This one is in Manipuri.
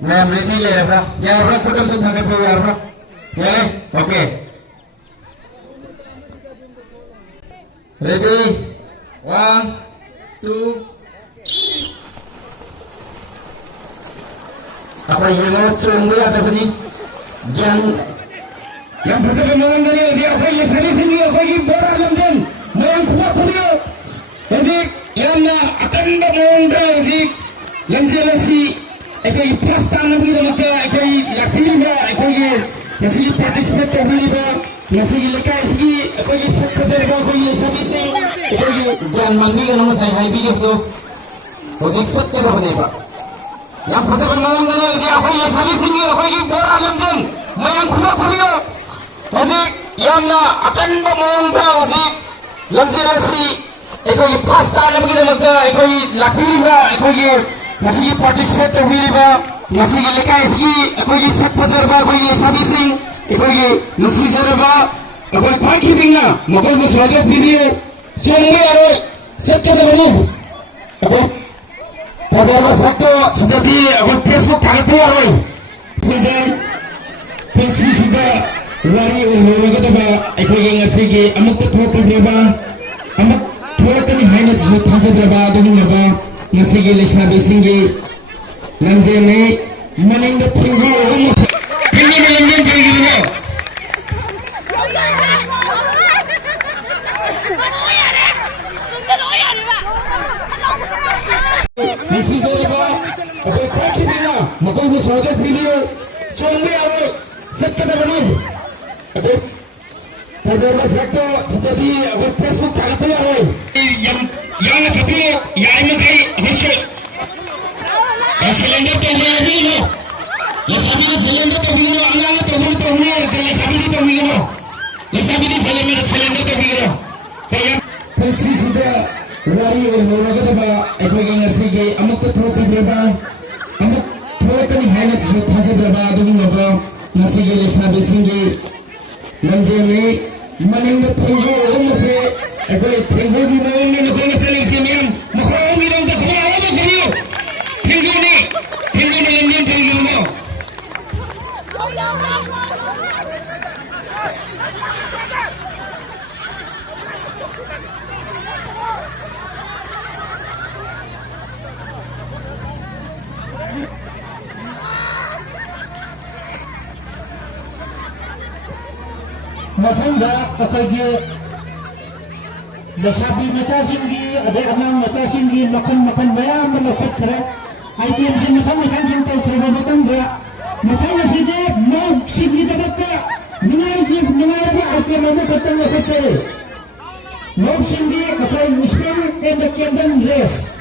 Nam ready le ra ya ra ko tum thang ko ya ra ya okay ready 1 2 apa yang mau cunggu atau apa ni yang bersama dengan dia apa yang seni seni apa yang beralaman yang kuat kuliah jadi yang akan bermula sih yang jelasi ekoi pasta nabi maka ekoi lakiliba ekoi nasi participate tawiliba nasi lekai sigi ekoi sakazerba ekoi sabise ekoi jan mangi nama saya hai bi gitu hojik sakka da baneba yang bersama dengan dia apa yang seni seni apa yang beralaman yang kuat kuliah jadi yang akan bermula sih yang jelasi ekoi pasta nabi maka ekoi lakiliba ekoi nasi participate tawiliba nasi lekai sigi ekoi sakazerba ekoi sabise ekoi nasi zerba ekoi paki binga mogol musrajo video chonge aro sakka da bani ekoi bazar sakto seperti ekoi Facebook kartu aro pinjam pensi sudah lari ulo ba ekoi ngasigi amuk thopa deba amuk thola kani haina ju thasabra aduni ba ngasigi lesabi singi lamjene maninga thingu pingi melemben perigino nasi zeba abe paki bina makoi bu soje video chonge aro sakka da bani abe bazar sakto seperti abe Facebook kartu aro yang sabi yang kai hosho cylinder तो हुए अभी लो ये सभी ने सिलेंडर तो हुए लो आना तो हुए ये सभी ने तो हुए लो ये सभी ने सिलेंडर तो हुए लो तो ये पंछी सीधा लड़ी और होना तो बा एक बार ये सीखे अमुक तो थोक ही बा अमुक थोक नहीं है ना तो थासे बा दूँगा बा नसी के लिए सभी सिंगे लंजे में मनेंगे थोंगो उम्म से एक बार थोंगो भी मनेंगे नकोने से लिख से मियम नकोने भी लोग देखो आवाज़ करियो Hindu ni Indian pergi mana? Macam dah pakai dia lesabi macam singgi, ada amang macam singgi makan bayam menakut kerana. ITM से मिठाई जिनते थे बताऊंगा मिठाई सीधे मैं सीधी दबक्का मिलाई भी ITM में खत्म हो चले लोग सिंधी अपने मुस्लिम के केंद्र रेस